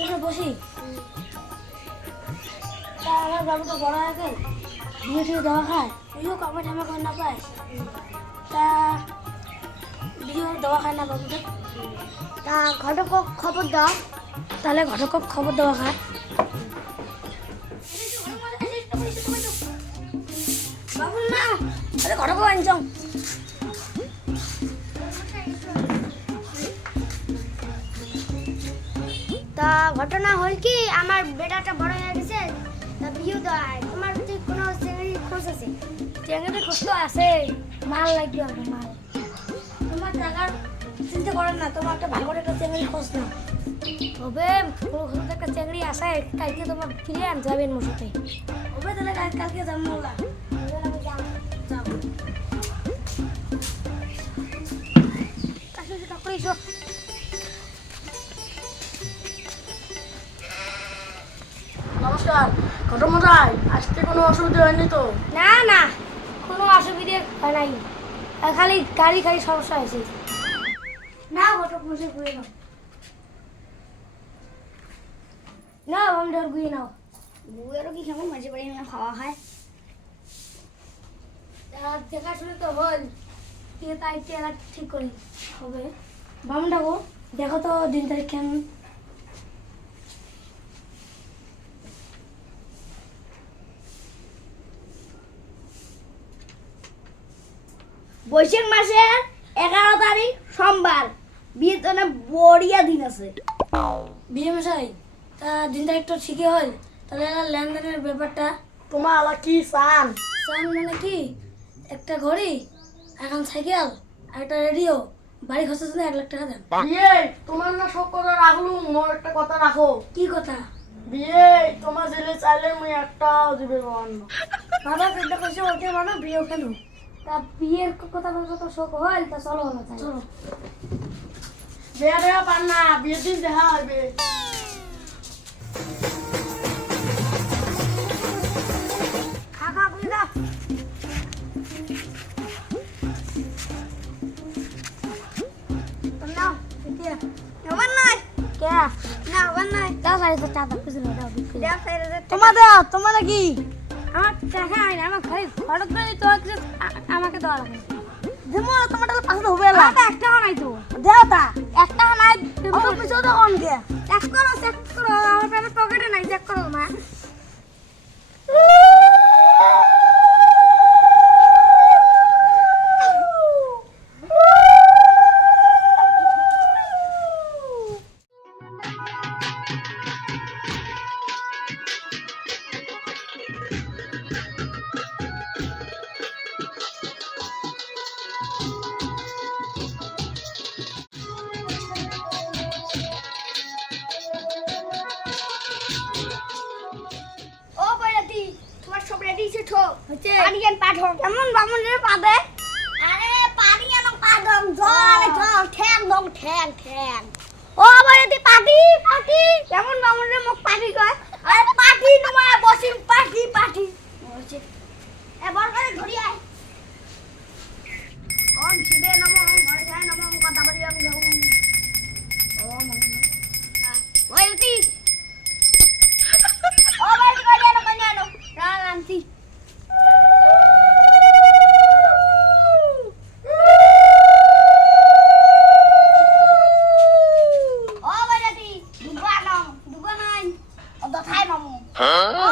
এখানে বসি। তা আমার বাবু তো বড় হয়ে গেল, বিয়ে ঠিক দেওয়া খায়, বিয়েও কামে ঠামে করে না পায়। তা বিয়েও দেওয়া খায় না বাবুকে। তা ঘটক খবর দাও। তাহলে ঘটক খবর দেওয়া খায়। বাবু না, আরে ঘটক আনছ। তা ঘটনা হল কি, আমার বেটাটা বড় হয়ে গেছে, তা বিয়ে দেওয়া হয়। তোমার কি কোনো চেংড়ির খোঁজ আছে? চেঙ্গাতে কষ্ট আছে, মাল লাগবে আমার মাল। তোমার টাকার চিন্তা করেন না, তোমার একটা ভালো করে একটা চেঙ্গড়ি খোঁজ না হবে। ঘরে একটা চেঙ্গড়ি আসে, কালকে তোমার ফিরে আন যাবেন মোর সাথে হবে। তাহলে কালকে যাবো ওলা। আমি যাবো। যাবো কাছে টাকা করে এসো। নমস্কার ঘটক মশাই, আসতে কোনো অসুবিধা হয়নি তো? না না, কোনো অসুবিধে হয় নাই, খালি গাড়ি সমস্যা হয়েছে। না ঘটক মশাই ঘুরে নাও, না আমি ধর ঘুরে নাও। বুয়েরও কি কেমন মাঝে বাড়ি খাওয়া হয়? দেখাশুনে তো হল, তাই ঠিক করি হবে। বামন ঠাকুর দেখো তো দিন তারিখ কেমন। বৈশাখ মাসের 11 তারিখ সোমবার, বিয়ে তো না বড়িয়া দিন আছে। বিয়ে মশাই, তা দিন তারিখ তো ঠিকই হল, তাহলে লেনদেনের ব্যাপারটা তোমার আলা কি চান? চান মানে কি, একটা ঘড়ি, এখন সাইকেল, একটা রেডিও, বাড়ি খরচার জন্য 1 লাখ টাকা দেন। বিয়ে তোমার না সব কথা রাখলু, মোর একটা কথা রাখো। কি কথা? বিয়ে তোমার জেলে চাইলে মুই একটাও দিবে পারবো না। বাবা চিন্তা করছে ওকে মানে বিয়ে কেন, তা বিয়ের কথা বলবো তো শোক হল, তা চলো না তাই চলো। বিয়ে দেওয়া পার না, বিয়ের দিন দেখা হইবে। খা খা বুঝি না। নাও কে আমার নাই, কে না আমার নাই। দাও গাড়ি তো চাঁদা খুঁজে দাও বিক্রি দেখ ফেরে দে। তোমার দাও, তোমার কি? আমার টাকা হয় না, আমার খালি খরচ করে তো আমাকে দেওয়া লাগে। দেমো তোমার টাকা পাঁচটা হবে না। আমার একটা নাই তো, দেও তা। একটা নাই। আমার পিছনে তো কোন কে? চেক করো আমার প্যান্টের পকেটে নাই, চেক করো মা। ও বৈরাতি, তোমার সব রেডি আছে তো? হচ্ছে পানি আন পাঠং। কেমন বামুনের পাবে? আরে পানি আনো পাঠং, জল জল ঠ্যাং দং ঠ্যাং ঠ্যাং। ও বৈরাতি পাটি পাটি, কেমন বামুনের মুখ পাটি কয়? আরে পাটি তোমার বসিম পাটি পাটি। বলছে এ বল করে ধরি আয়। ওম শিবে নমঃ, ওম হরিয়ায় নমঃ, ওম কথা বলি আমি যাবো। ওম বৈরাতি। ও বৈরাতি কই আনো রালান্তি। ও বৈরাতি দুগা নাই, ও দথাই মামু। ও